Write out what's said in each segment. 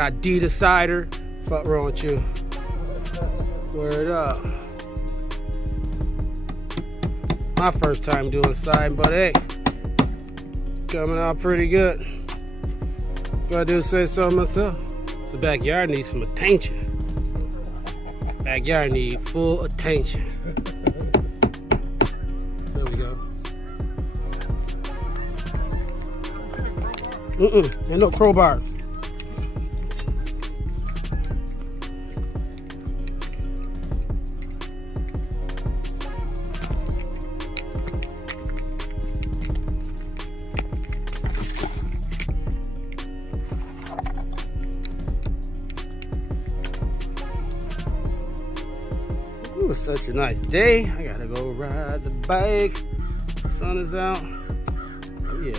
got D the cider. Fuck wrong with you? Word up. My first time doing siding, but hey, coming out pretty good. What I do say so myself. The backyard needs some attention. Backyard need full attention. There we go. Ain't no crowbars. Ooh, it's such a nice day. I gotta go ride the bike. The sun is out. Oh, yeah.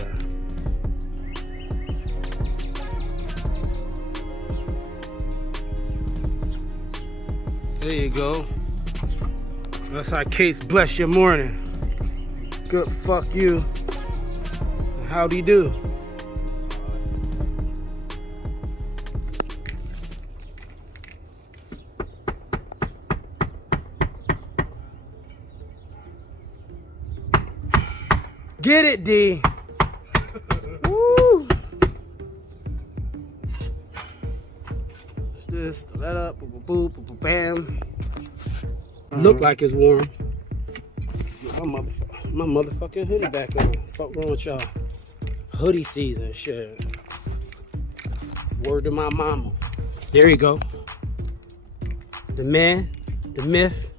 There you go. That's how Case bless your morning. Good fuck you. Howdy do. Get it, D. Woo. Just let up, boop, boop, boop, boop, bam. Look like it's warm. My motherfucking hoodie back on. Fuck wrong with y'all? Hoodie season, shit. Word to my mama. There you go. The man, the myth,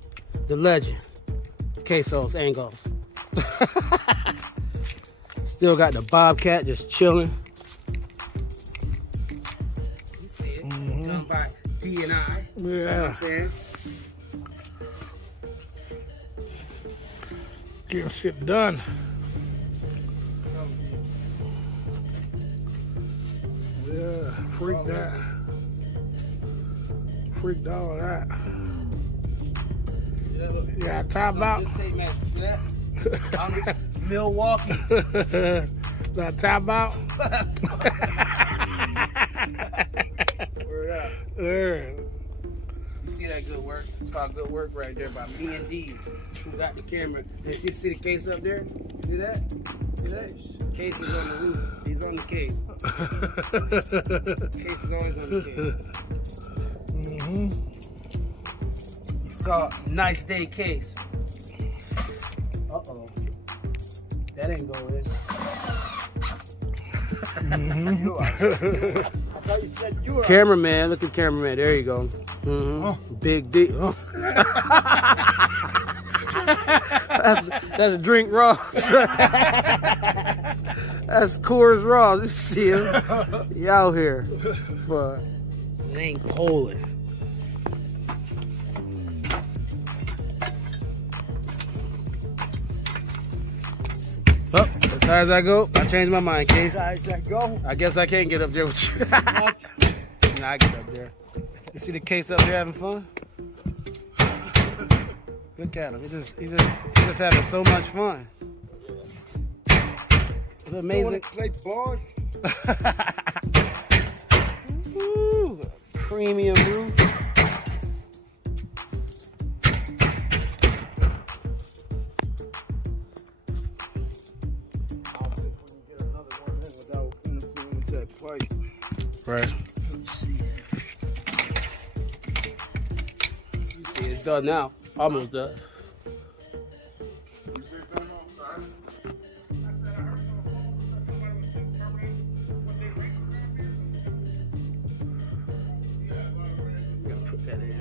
the legend. Quesos Angles. Still got the Bobcat just chilling. You see it? Done by D and I. Yeah. You know what I'm saying? Getting shit done. Yeah, freaked that. Freaked all of that. Yeah, top out. Milwaukee. That top out. Word up. Yeah. You see that good work? It's called good work right there by me and D, who got the camera. See the case up there? See that? See that? Case is on the roof. He's on the case. Case is always on the case. It's called Nice Day Case. Uh-oh. That ain't going in. I thought you said you were. Cameraman, look at cameraman. There you go. Big D. That's a drink raw. That's Coors Raw. You see him? He out here. But it ain't Poland. Oh, as high as I go, I changed my mind, Case. As high as I go? I guess I can't get up there with you. What? Nah, I get up there. You see the Case up there having fun? Look at him. He's just having so much fun. It's amazing. Play balls? Ooh, premium roof. Right. You see, it's done now. Almost done. Gotta put that in.